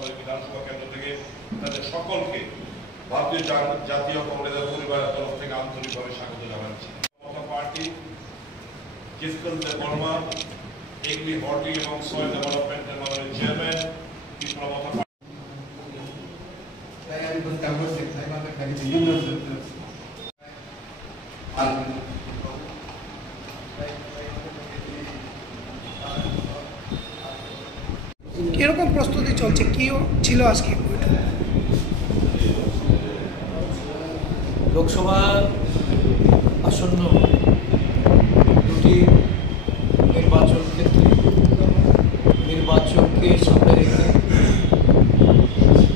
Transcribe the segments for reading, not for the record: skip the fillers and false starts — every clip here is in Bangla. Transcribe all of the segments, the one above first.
আমাদের বিধানসভা কেন্দ্র থেকে তাদের সকলকে ভারতীয় জাতীয় কংগ্রেসের পরিবারের তরফ থেকে আন্তরিকভাবে স্বাগত জানাচ্ছি। মমতা পার্টি, জিসকল বর্মা, এগ্রি হর্টি এবং সয়েল ডেভেলপমেন্টের মাননীয় চেয়ারম্যান মমতা পার্টি। কিরকম প্রস্তুতি চলছে, কি ছিল আজকে? লোকসভার আসন্ন দুটি নির্বাচন ক্ষেত্রে নির্বাচনকে সামনে রেখে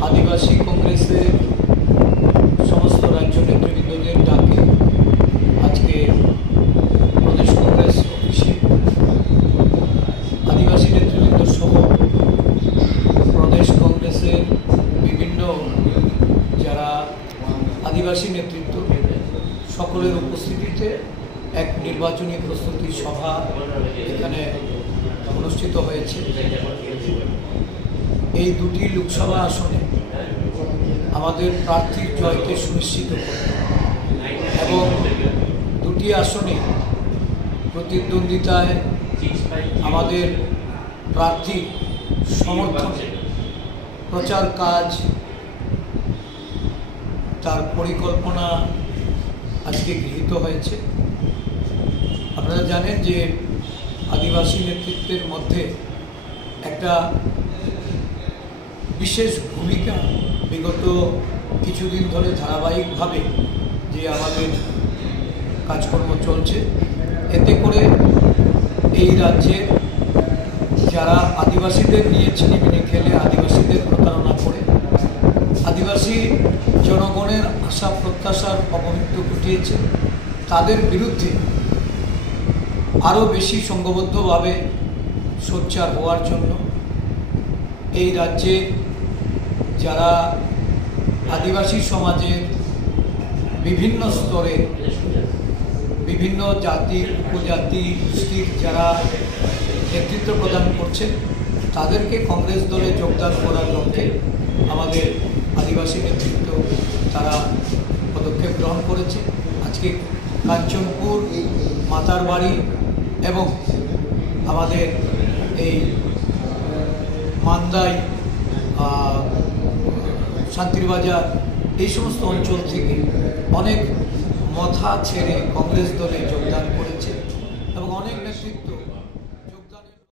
আদিবাসী কংগ্রেসের সমস্ত রাজ্য নেতৃবৃন্দদের ডাকে আজকে প্রদেশ কংগ্রেস অফিসে আদিবাসী নেতৃবৃন্দ সহ প্রদেশ কংগ্রেসের বিভিন্ন যারা আদিবাসী নেতৃত্ব সকলের উপস্থিতিতে এক নির্বাচনী প্রস্তুতি সভা এখানে অনুষ্ঠিত হয়েছে। এই দুটি লোকসভা আসনে আমাদের প্রার্থীর জয়কে সুনিশ্চিত করতে এবং দুটি আসনে প্রতিদ্বন্দ্বিতায় আমাদের প্রার্থী সমর্থনে প্রচার কাজ, তার পরিকল্পনা আজকে গৃহীত হয়েছে। আপনারা জানেন যে আদিবাসী নেতৃত্বের মধ্যে একটা বিশেষ ভূমিকা বিগত কিছুদিন ধরে ধারাবাহিকভাবে যে আমাদের কাজকর্ম চলছে, এতে করে এই রাজ্যে যারা আদিবাসীদের নিয়ে ছিনিমিনি খেলে, আদিবাসীদের প্রতারণা করে আদিবাসী জনগণের আশা প্রত্যাশার অবমৃত্যু ঘটিয়েছে, তাদের বিরুদ্ধে আরও বেশি সংঘবদ্ধভাবে সোচ্চার হওয়ার জন্য এই রাজ্যে যারা আদিবাসী সমাজের বিভিন্ন স্তরে বিভিন্ন জাতি উপজাতি গোষ্ঠীর যারা নেতৃত্ব প্রদান করছেন তাদেরকে কংগ্রেস দলে যোগদান করার লক্ষ্যে আমাদের আদিবাসী নেতৃত্ব তারা পদক্ষেপ গ্রহণ করেছে। আজকে কাঞ্চনপুর, মাতারবাড়ি এবং আমাদের এই মান্দাই, শান্তিরবাজার, এই সমস্ত অঞ্চল থেকে অনেক মথা ছেড়ে কংগ্রেস দলে যোগদান করেছে এবং অনেক নেতৃত্ব